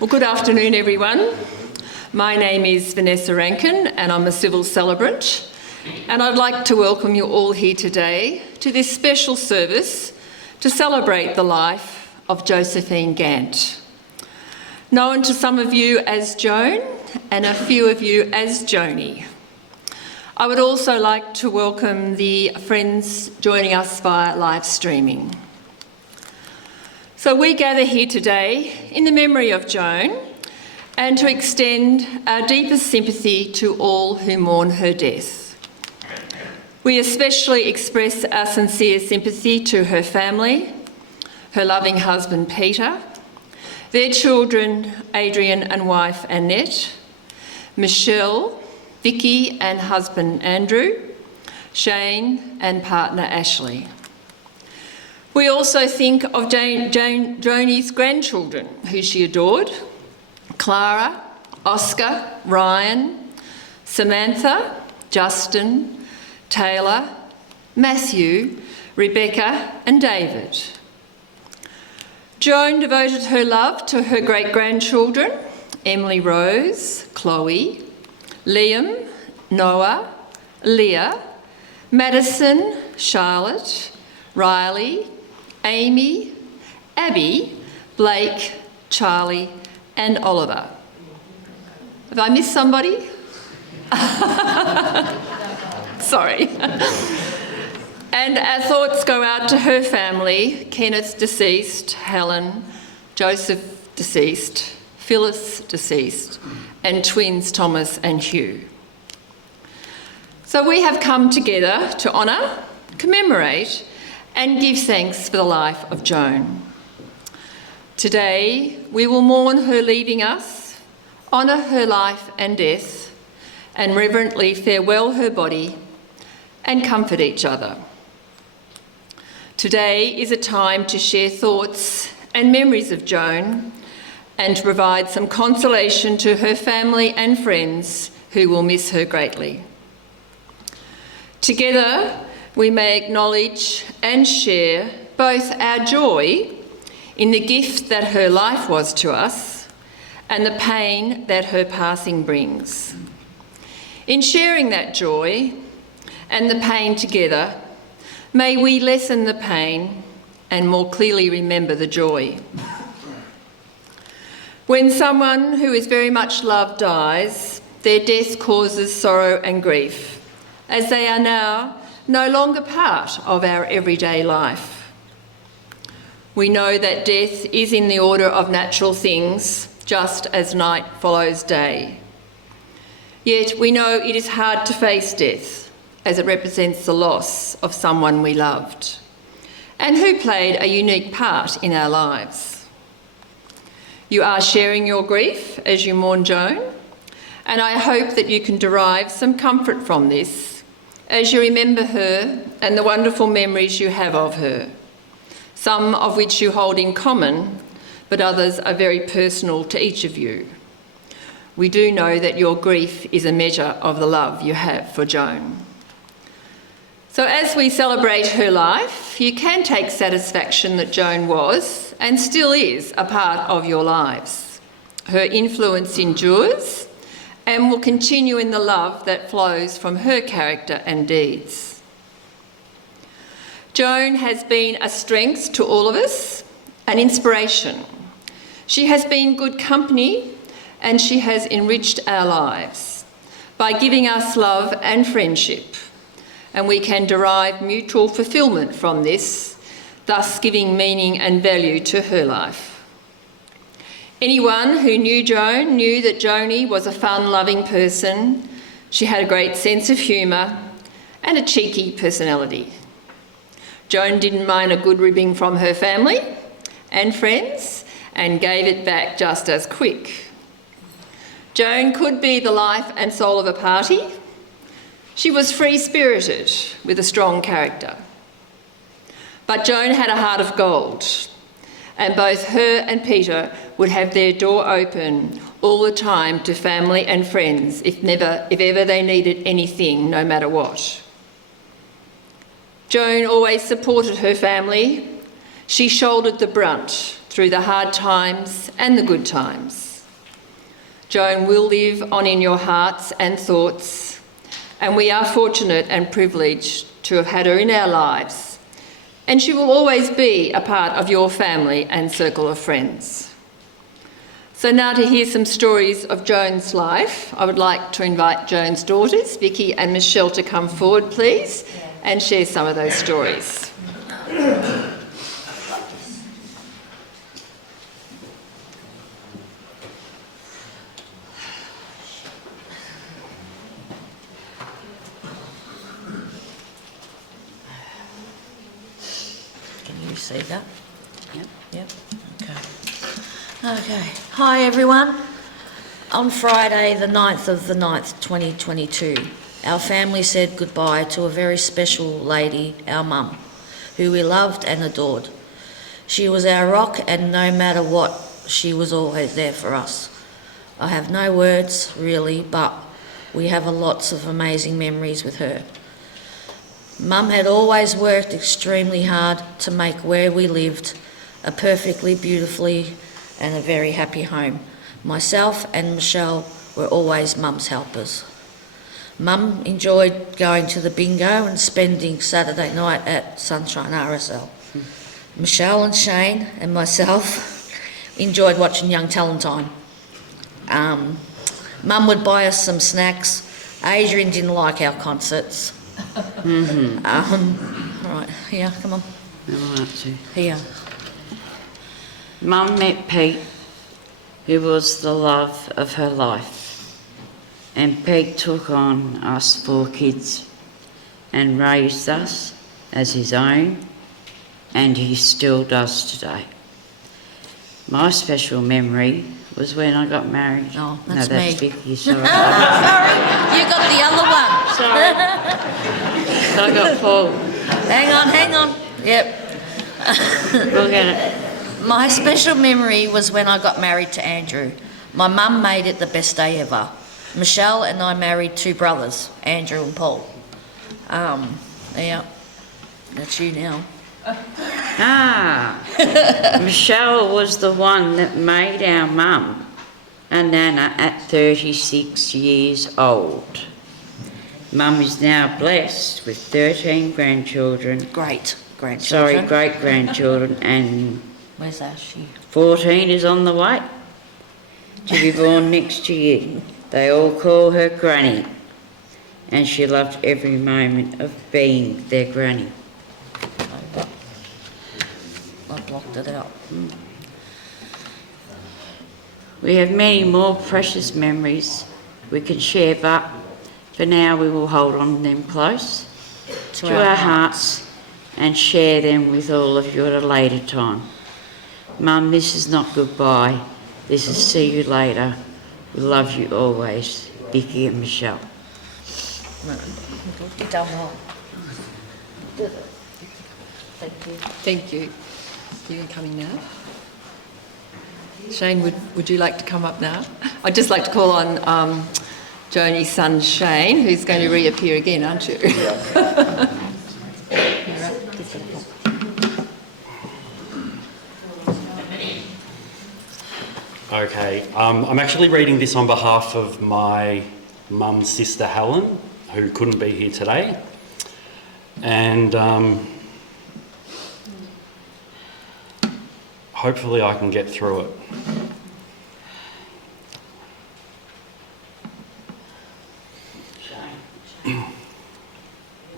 Well, good afternoon, everyone. My name is Vanessa Rankin and I'm a civil celebrant, and I'd like to welcome you all here today to this special service to celebrate the life of Josephine Gant. Known to some of you as Joan and a few of you as Joni. I would also like to welcome the friends joining us via live streaming. So we gather here today in the memory of Joan and to extend our deepest sympathy to all who mourn her death. We especially express our sincere sympathy to her family, her loving husband Peter, their children Adrian and wife Annette, Michelle, Vicky and husband Andrew, Shane and partner Ashley. We also think of Joni's grandchildren, who she adored, Clara, Oscar, Ryan, Samantha, Justin, Taylor, Matthew, Rebecca and David. Joan devoted her love to her great-grandchildren, Emily Rose, Chloe, Liam, Noah, Leah, Madison, Charlotte, Riley, Amy, Abby, Blake, Charlie and Oliver. Have I missed somebody? Sorry. And our thoughts go out to her family, Kenneth deceased, Helen, Joseph deceased, Phyllis deceased, and twins Thomas and Hugh. So we have come together to honour, commemorate and give thanks for the life of Joan. Today we will mourn her leaving us, honour her life and death, and reverently farewell her body and comfort each other. Today is a time to share thoughts and memories of Joan and to provide some consolation to her family and friends who will miss her greatly. Together, we may acknowledge and share both our joy in the gift that her life was to us and the pain that her passing brings. In sharing that joy and the pain together, may we lessen the pain and more clearly remember the joy. When someone who is very much loved dies, their death causes sorrow and grief, as they are now no longer part of our everyday life. We know that death is in the order of natural things, just as night follows day. Yet we know it is hard to face death, as it represents the loss of someone we loved, and who played a unique part in our lives. You are sharing your grief as you mourn Joan, and I hope that you can derive some comfort from this as you remember her and the wonderful memories you have of her, some of which you hold in common, but others are very personal to each of you. We do know that your grief is a measure of the love you have for Joan. So as we celebrate her life, you can take satisfaction that Joan was and still is a part of your lives. Her influence endures and will continue in the love that flows from her character and deeds. Joan has been a strength to all of us, an inspiration. She has been good company and she has enriched our lives by giving us love and friendship, and we can derive mutual fulfilment from this, thus giving meaning and value to her life. Anyone who knew Joan knew that Joni was a fun-loving person. She had a great sense of humour and a cheeky personality. Joan didn't mind a good ribbing from her family and friends and gave it back just as quick. Joan could be the life and soul of a party. She was free-spirited with a strong character. But Joan had a heart of gold, and both her and Peter would have their door open all the time to family and friends if ever they needed anything, no matter what. Joan always supported her family. She shouldered the brunt through the hard times and the good times. Joan will live on in your hearts and thoughts, and we are fortunate and privileged to have had her in our lives, and she will always be a part of your family and circle of friends. So now to hear some stories of Joan's life, I would like to invite Joan's daughters, Vicky and Michelle, to come forward, please, and share some of those stories. See that? Yep. Okay. Hi everyone. On Friday, the 9th of the 9th, 2022, our family said goodbye to a very special lady, our mum, who we loved and adored. She was our rock, and no matter what, she was always there for us. I have no words, really, but we have lots of amazing memories with her. Mum had always worked extremely hard to make where we lived a perfectly, beautifully and a very happy home. Myself and Michelle were always Mum's helpers. Mum enjoyed going to the bingo and spending Saturday night at Sunshine RSL. Michelle and Shane and myself enjoyed watching Young Talent Time. Mum would buy us some snacks. Adrian didn't like our concerts. Right, here, come on. Here. Mum met Pete, who was the love of her life, and Pete took on us 4 kids and raised us as his own, and he still does today. My special memory was when I got married. Oh, that's no, that's me. Vicky, sorry. Sorry, you got the other one. Sorry. I got Paul. Hang on. Yep. We'll get it. My special memory was when I got married to Andrew. My mum made it the best day ever. Michelle and I married 2 brothers, Andrew and Paul. Yeah, that's you now. Michelle was the one that made our mum a nana at 36 years old. Mum is now blessed with 13 grandchildren. Great grandchildren. Sorry, great-grandchildren, and Where's Ashley? 14 is on the way to be born next year. They all call her Granny, and she loved every moment of being their granny. I blocked it out. We have many more precious memories we can share, but for now we will hold on them close to our hearts and share them with all of you at a later time. Mum, this is not goodbye. This is see you later. We love you always. Vicky and Michelle. Get down more. Thank you. Thank you. You coming now? Shane, would you like to come up now? I'd just like to call on Joni's son Shane, who's going to reappear again, aren't you? Yeah. Okay, I'm actually reading this on behalf of my mum's sister Helen, who couldn't be here today, and hopefully I can get through it.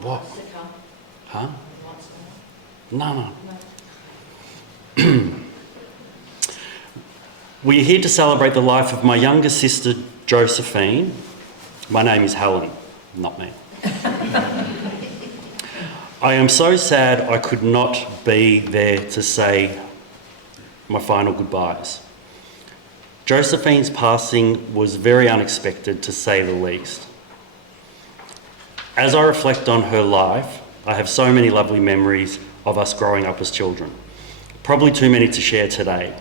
What? Huh? No. We are here to celebrate the life of my younger sister Josephine. My name is Helen, not me. I am so sad I could not be there to say my final goodbyes. Josephine's passing was very unexpected, to say the least. As I reflect on her life, I have so many lovely memories of us growing up as children. Probably too many to share today,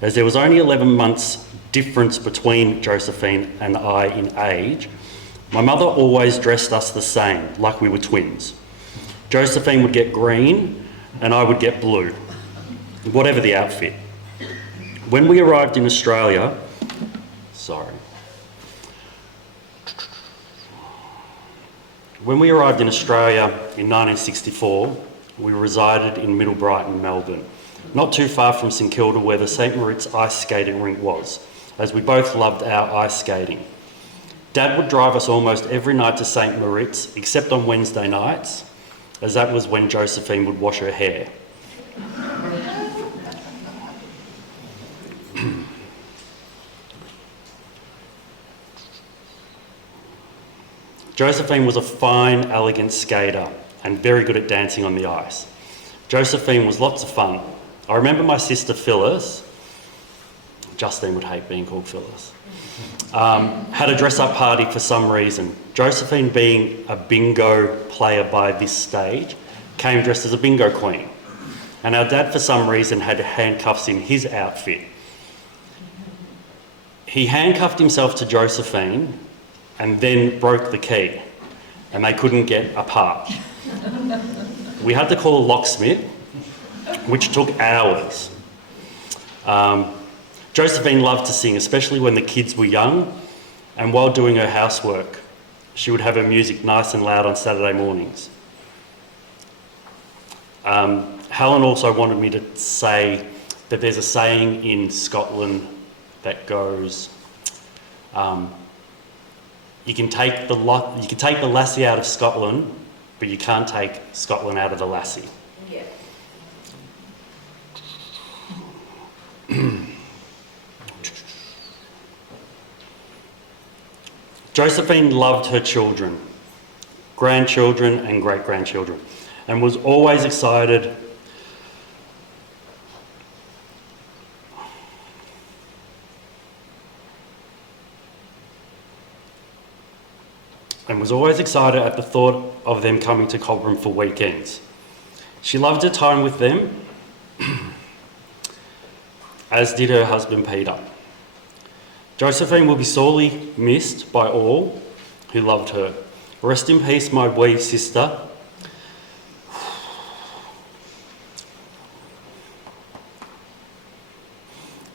as there was only 11 months difference between Josephine and I in age. My mother always dressed us the same, like we were twins. Josephine would get green and I would get blue, whatever the outfit. When we arrived in Australia, Sorry. When we arrived in Australia in 1964, we resided in Middle Brighton, Melbourne, not too far from St Kilda where the St Moritz ice skating rink was, as we both loved our ice skating. Dad would drive us almost every night to St Moritz, except on Wednesday nights, as that was when Josephine would wash her hair. Josephine was a fine, elegant skater and very good at dancing on the ice. Josephine was lots of fun. I remember my sister Phyllis, Justine would hate being called Phyllis, had a dress-up party for some reason. Josephine, being a bingo player by this stage, came dressed as a bingo queen. And our dad, for some reason, had handcuffs in his outfit. He handcuffed himself to Josephine and then broke the key, and they couldn't get apart. We had to call a locksmith, which took hours. Josephine loved to sing, especially when the kids were young, and while doing her housework, she would have her music nice and loud on Saturday mornings. Helen also wanted me to say that there's a saying in Scotland that goes, you can take the lassie out of Scotland, but you can't take Scotland out of the lassie. Yeah. Josephine loved her children, grandchildren and great-grandchildren, and was always excited at the thought of them coming to Cobram for weekends. She loved her time with them, as did her husband Peter. Josephine will be sorely missed by all who loved her. Rest in peace, my wee sister.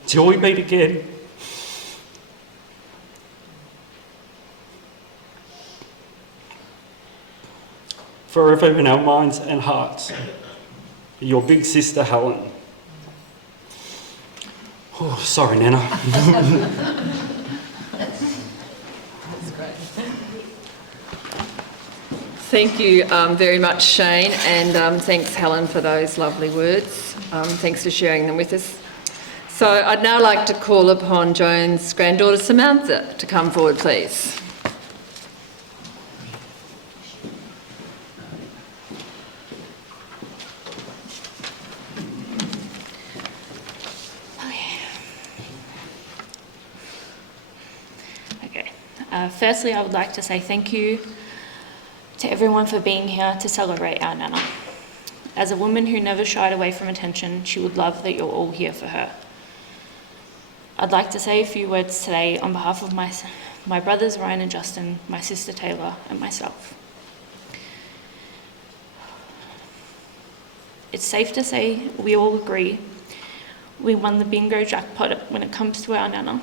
Till we meet again. Forever in our minds and hearts. Your big sister, Helen. Oh, sorry, Nana. Thank you very much, Shane, and thanks, Helen, for those lovely words. Thanks for sharing them with us. So I'd now like to call upon Joan's granddaughter, Samantha, to come forward, please. Firstly, I would like to say thank you to everyone for being here to celebrate our Nana. As a woman who never shied away from attention, she would love that you're all here for her. I'd like to say a few words today on behalf of my brothers Ryan and Justin, my sister Taylor, and myself. It's safe to say we all agree we won the bingo jackpot when it comes to our Nana.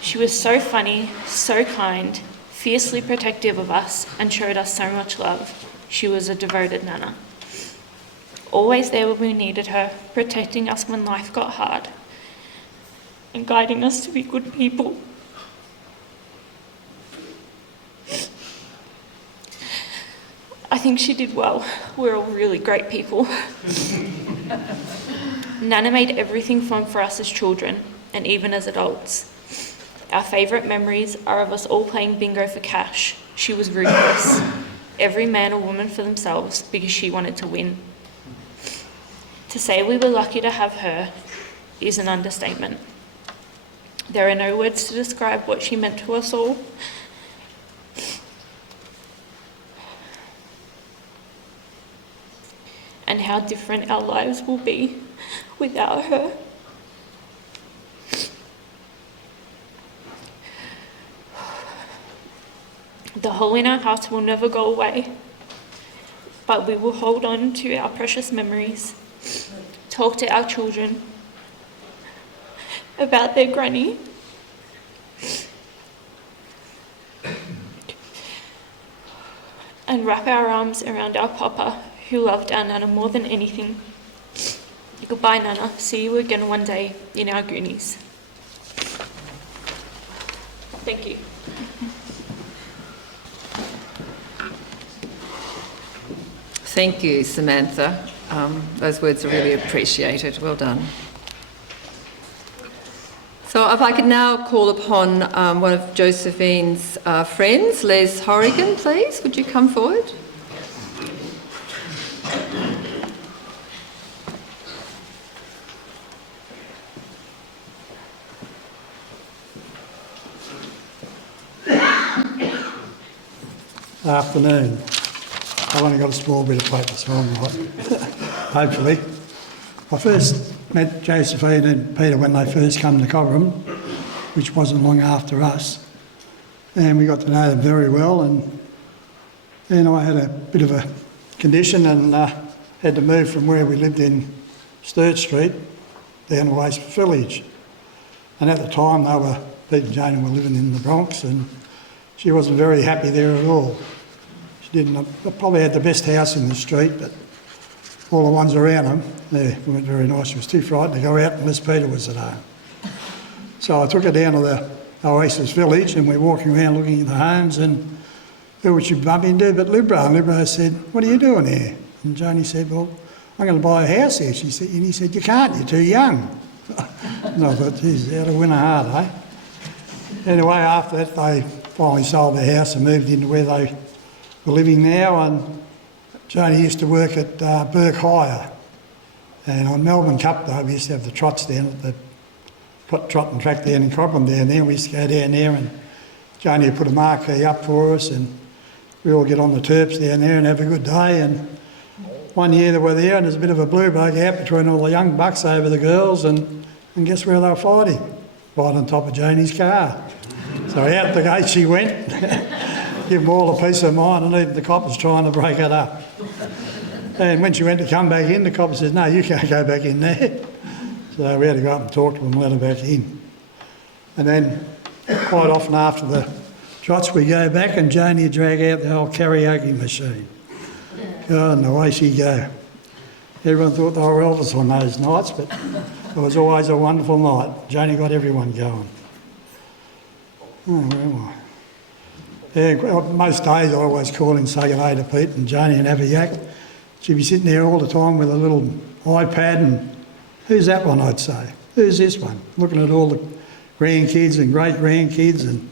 She was so funny, so kind, fiercely protective of us, and showed us so much love. She was a devoted Nana. Always there when we needed her, protecting us when life got hard, and guiding us to be good people. I think she did well. We're all really great people. Nana made everything fun for us as children, and even as adults. Our favourite memories are of us all playing bingo for cash. She was ruthless. Every man or woman for themselves because she wanted to win. To say we were lucky to have her is an understatement. There are no words to describe what she meant to us all. And how different our lives will be without her. The hole in our hearts will never go away, but we will hold on to our precious memories, talk to our children about their granny, and wrap our arms around our papa, who loved our Nana more than anything. Goodbye, Nana. See you again one day in our Goonies. Thank you. Thank you, Samantha. Those words are really appreciated. Well done. So if I could now call upon one of Josephine's friends, Les Horrigan, please. Would you come forward? Afternoon. I've only got a small bit of paper, so I'm right. Hopefully. I first met Josephine and Peter when they first come to Cobram, which wasn't long after us. And we got to know them very well, and then I had a bit of a condition and had to move from where we lived in Sturt Street down to Waste Village. And at the time Pete and Jane were living in the Bronx, and she wasn't very happy there at all. She probably had the best house in the street, but all the ones around them, they weren't very nice. She was too frightened to go out unless Peter was at home. So I took her down to the Oasis Village, and we're walking around looking at the homes, and who would she bump into but Libra? And Libra said, "What are you doing here?" And Janie said, "Well, I'm going to buy a house here." And he said, "You can't, you're too young." And I thought, geez, how to win a heart, eh? Anyway, after that, they finally sold their house and moved into where they were living now, and Janie used to work at Burke Hire, and on Melbourne Cup Day we used to have the trots down at the trotting track down in Cobram down there. We used to go down there, and Janie would put a marquee up for us, and we all get on the terps down there and have a good day. And one year they were there, and there's a bit of a blue bug out between all the young bucks over the girls, and guess where they were fighting? Right on top of Janie's car. So out the gate she went, give them all a peace of mind, and even the coppers trying to break it up. And when she went to come back in, the copper says, "No, you can't go back in there." So we had to go up and talk to them and let her back in. And then quite often after the trots we go back, and Janie would drag out the old karaoke machine. Oh, and away she'd go. Everyone thought they were Elvis on those nights, but it was always a wonderful night. Janie got everyone going. Oh, where am I? Yeah, most days I always call and say hello to Pete and Janie and have a yak. She'd be sitting there all the time with a little iPad, and who's that one, I'd say? Who's this one? Looking at all the grandkids and great-grandkids, and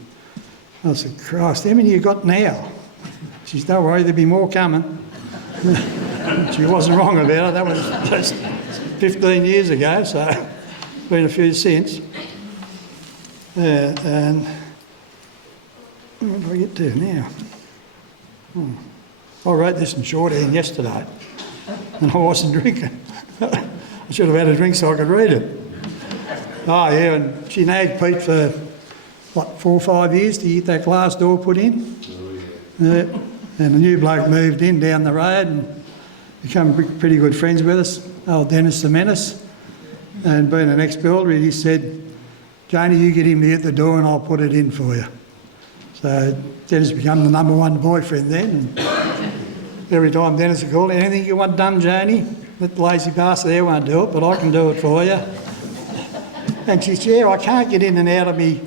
I said, "Christ, how many you got now?" She said, "Don't worry, there'll be more coming." She wasn't wrong about it. That was 15 years ago, so been a few since. And what do I get to now? I wrote this in shorthand yesterday, and I wasn't drinking. I should have had a drink so I could read it. Oh yeah, and she nagged Pete for, 4 or 5 years to get that glass door put in. And the new bloke moved in down the road and become pretty good friends with us, old Dennis the Menace. And being an ex-builder, he said, "Janie, you get him to get the door and I'll put it in for you." So Dennis became the #1 boyfriend then. And every time Dennis would call, "Anything you want done, Janie? That lazy bastard there won't do it, but I can do it for you." And she said, "Yeah, I can't get in and out of me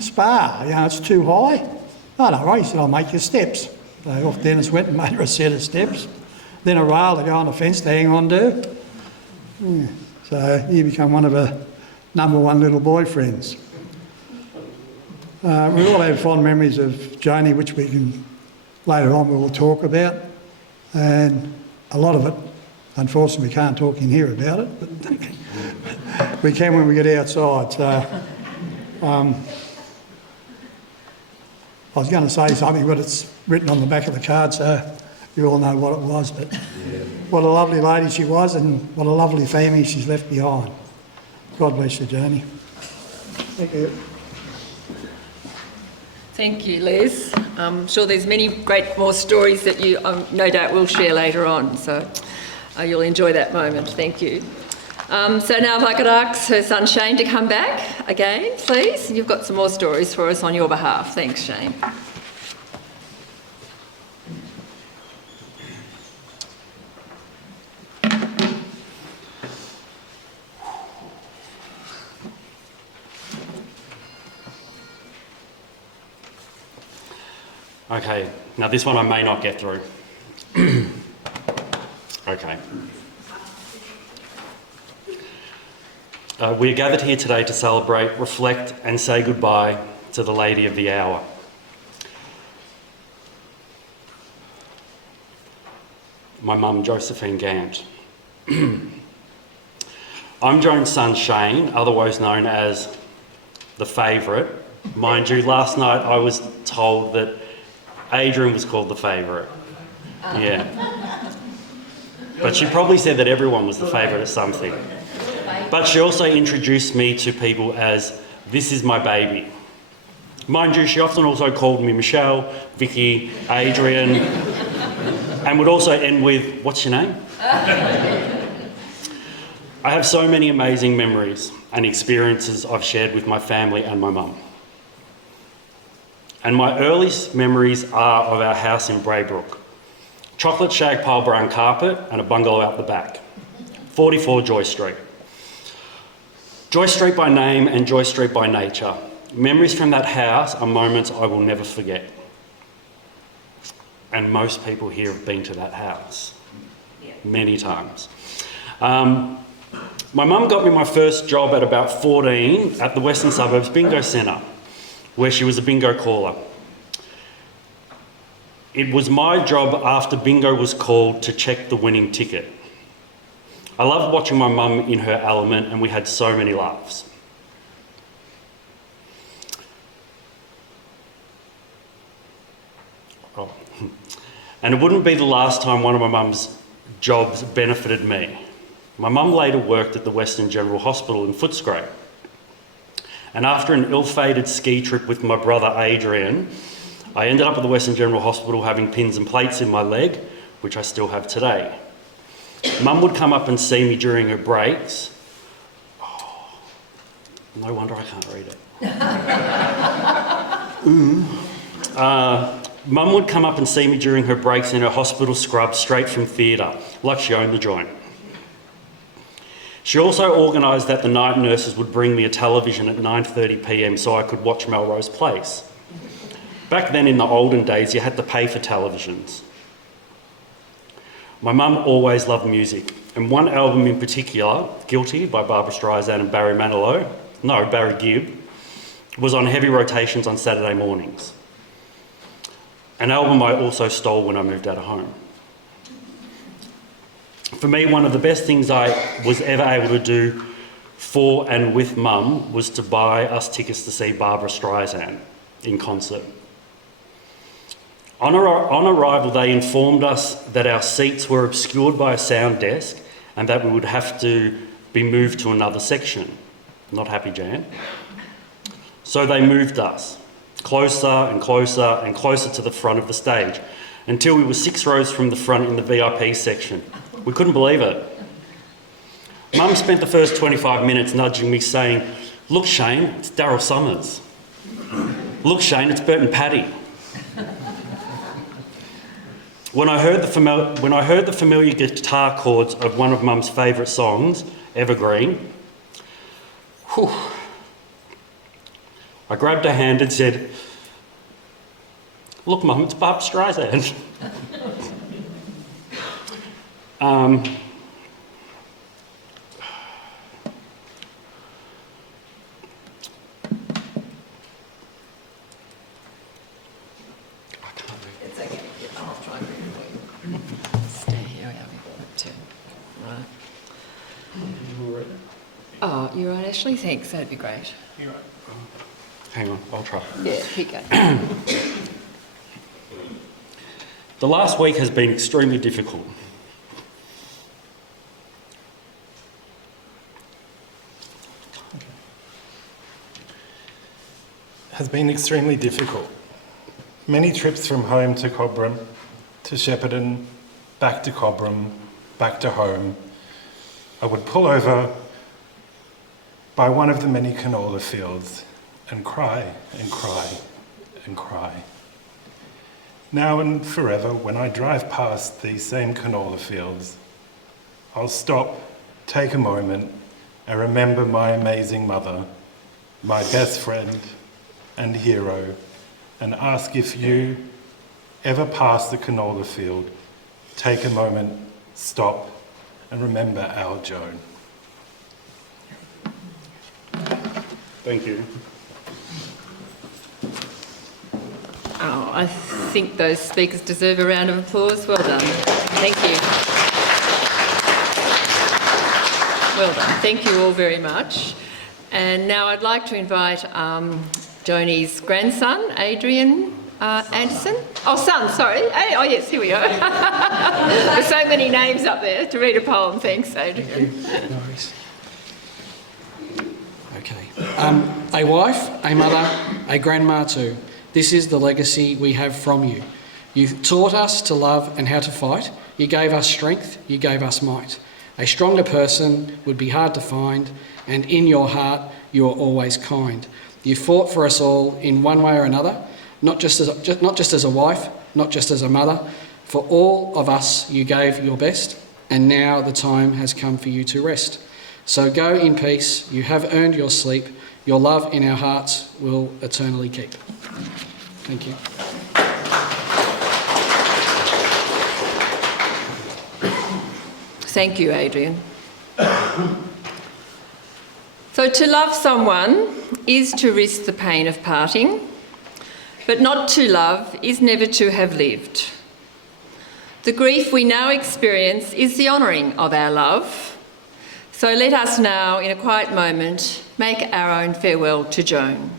spa, it's too high." "Oh, no, right," he said, "I'll make you steps." So off Dennis went and made her a set of steps. Then a rail to go on the fence to hang on to. Yeah. So he became one of her #1 little boyfriends. We all have fond memories of Janie, which we can, later on we will talk about. And a lot of it, unfortunately we can't talk in here about it, but we can when we get outside. So I was going to say something, but it's written on the back of the card, so you all know what it was. But what a lovely lady she was, and what a lovely family she's left behind. God bless you, Janie. Thank you. Thank you, Les. I'm sure there's many great more stories that you no doubt will share later on, so you'll enjoy that moment. Thank you. So now if I could ask her son Shane to come back again, please. You've got some more stories for us on your behalf. Thanks, Shane. Okay, now this one I may not get through. Okay. We are gathered here today to celebrate, reflect and say goodbye to the lady of the hour. My mum, Josephine Gant. I'm Joan's son Shane, otherwise known as the favourite. Mind you, last night I was told that Adrian was called the favourite. Yeah. But she probably said that everyone was the favourite of something. But she also introduced me to people as, this is my baby. Mind you, she often also called me Michelle, Vicky, Adrian, and would also end with, what's your name? I have so many amazing memories and experiences I've shared with my family and my mum. And my earliest memories are of our house in Braybrook. Chocolate shag pile brown carpet and a bungalow out the back. 44 Joy Street. Joy Street by name and Joy Street by nature. Memories from that house are moments I will never forget. And most people here have been to that house. Many times. My mum got me my first job at about 14 at the Western Suburbs Bingo Centre, where she was a bingo caller. It was my job after bingo was called to check the winning ticket. I loved watching my mum in her element and we had so many laughs. Oh. And it wouldn't be the last time one of my mum's jobs benefited me. My mum later worked at the Western General Hospital in Footscray. And after an ill-fated ski trip with my brother Adrian, I ended up at the Western General Hospital having pins and plates in my leg, which I still have today. Mum would come up and see me during her breaks. Oh, no wonder I can't read it. Mum would come up and see me during her breaks in her hospital scrub straight from theatre, like she owned the joint. She also organised that the night nurses would bring me a television at 9:30 p.m. so I could watch Melrose Place. Back then in the olden days, you had to pay for televisions. My mum always loved music, and one album in particular, Guilty by Barbra Streisand and Barry Gibb, was on heavy rotations on Saturday mornings. An album I also stole when I moved out of home. For me, one of the best things I was ever able to do for and with Mum was to buy us tickets to see Barbra Streisand in concert. On arrival, they informed us that our seats were obscured by a sound desk and that we would have to be moved to another section. Not happy, Jan. So they moved us closer and closer and closer to the front of the stage until we were 6 rows from the front in the VIP section. We couldn't believe it. Mum spent the first 25 minutes nudging me saying, "Look, Shane, it's Daryl Summers. Look, Shane, it's Bert and Patty." When I heard the familiar guitar chords of one of Mum's favourite songs, Evergreen, whew, I grabbed her hand and said, "Look, Mum, it's Barbra Streisand." It's okay. I'll try and read it for you. Stay here. Right. Oh, you're right, Ashley? Thanks. That'd be great. You're right. Hang on, I'll try. Yeah, here you go. The last week has been extremely difficult. Has been extremely difficult. Many trips from home to Cobram, to Shepparton, back to Cobram, back to home. I would pull over by one of the many canola fields and cry and cry and cry. Now and forever, when I drive past these same canola fields, I'll stop, take a moment, and remember my amazing mother, my best friend and hero, and ask if you ever pass the canola field, take a moment, stop, and remember our Joan. Thank you. Oh, I think those speakers deserve a round of applause. Well done. Thank you. Well done. Thank you all very much. And now I'd like to invite Joni's grandson, Adrian Anderson. Oh, son, sorry. Oh, yes, here we go. There's so many names up there to read a poem. Thanks, Adrian. No worries. Okay. A wife, a mother, a grandma too. This is the legacy we have from you. You taught us to love and how to fight. You gave us strength, you gave us might. A stronger person would be hard to find, and in your heart you are always kind. You fought for us all in one way or another, not just as a wife, not just as a mother. For all of us you gave your best, and now the time has come for you to rest. So go in peace, you have earned your sleep. Your love in our hearts will eternally keep. Thank you. Thank you, Adrian. So to love someone is to risk the pain of parting, but not to love is never to have lived. The grief we now experience is the honouring of our love. So let us now, in a quiet moment, make our own farewell to Joan.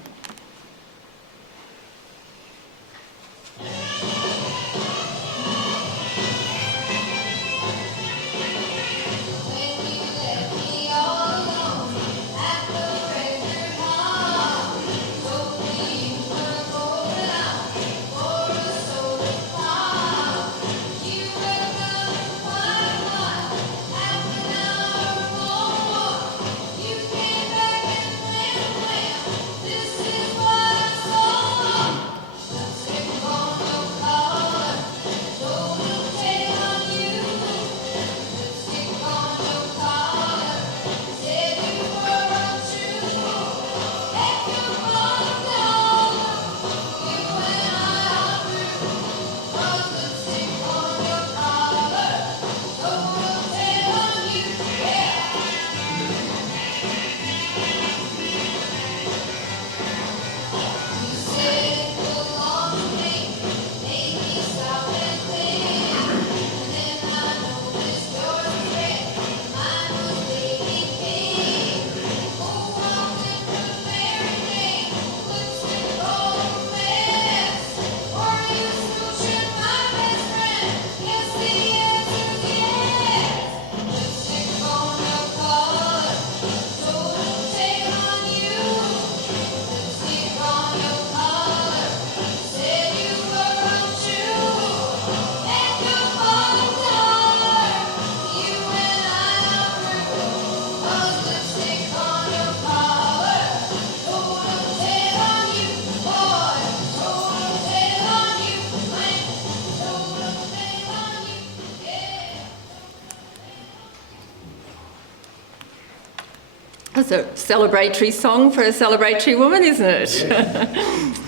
That's a celebratory song for a celebratory woman, isn't it? Yes.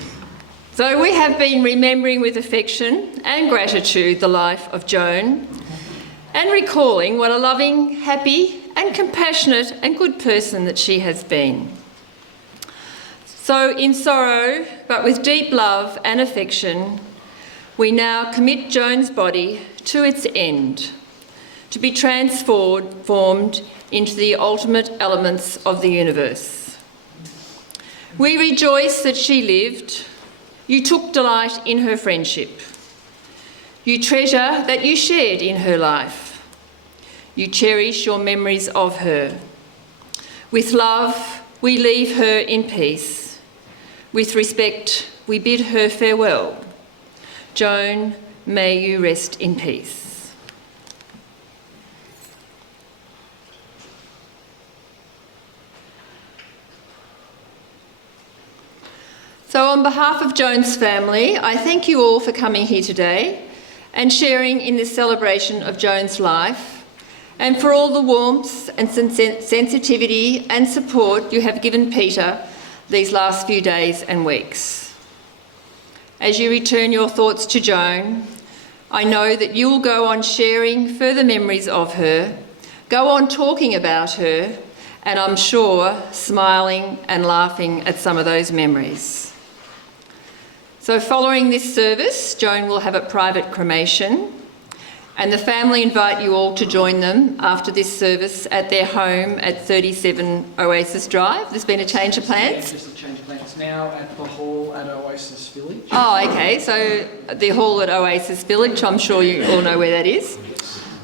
So we have been remembering with affection and gratitude the life of Joan and recalling what a loving, happy and compassionate and good person that she has been. So in sorrow, but with deep love and affection, we now commit Joan's body to its end, to be transformed into the ultimate elements of the universe. We rejoice that she lived. You took delight in her friendship. You treasure that you shared in her life. You cherish your memories of her. With love, we leave her in peace. With respect, we bid her farewell. Joan, may you rest in peace. So on behalf of Joan's family, I thank you all for coming here today and sharing in this celebration of Joan's life, and for all the warmth and sensitivity and support you have given Peter these last few days and weeks. As you return your thoughts to Joan, I know that you will go on sharing further memories of her, go on talking about her, and I'm sure smiling and laughing at some of those memories. So following this service, Joan will have a private cremation, and the family invite you all to join them after this service at their home at 37 Oasis Drive. There's been a change of plans? Yeah, just a change of plans now at the hall at Oasis Village. Oh, okay, so the hall at Oasis Village, I'm sure you all know where that is.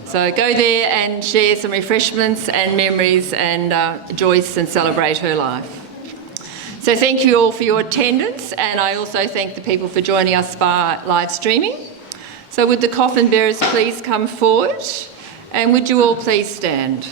So go there and share some refreshments and memories and rejoice and celebrate her life. So thank you all for your attendance, and I also thank the people for joining us via live streaming. So would the coffin bearers please come forward, and would you all please stand?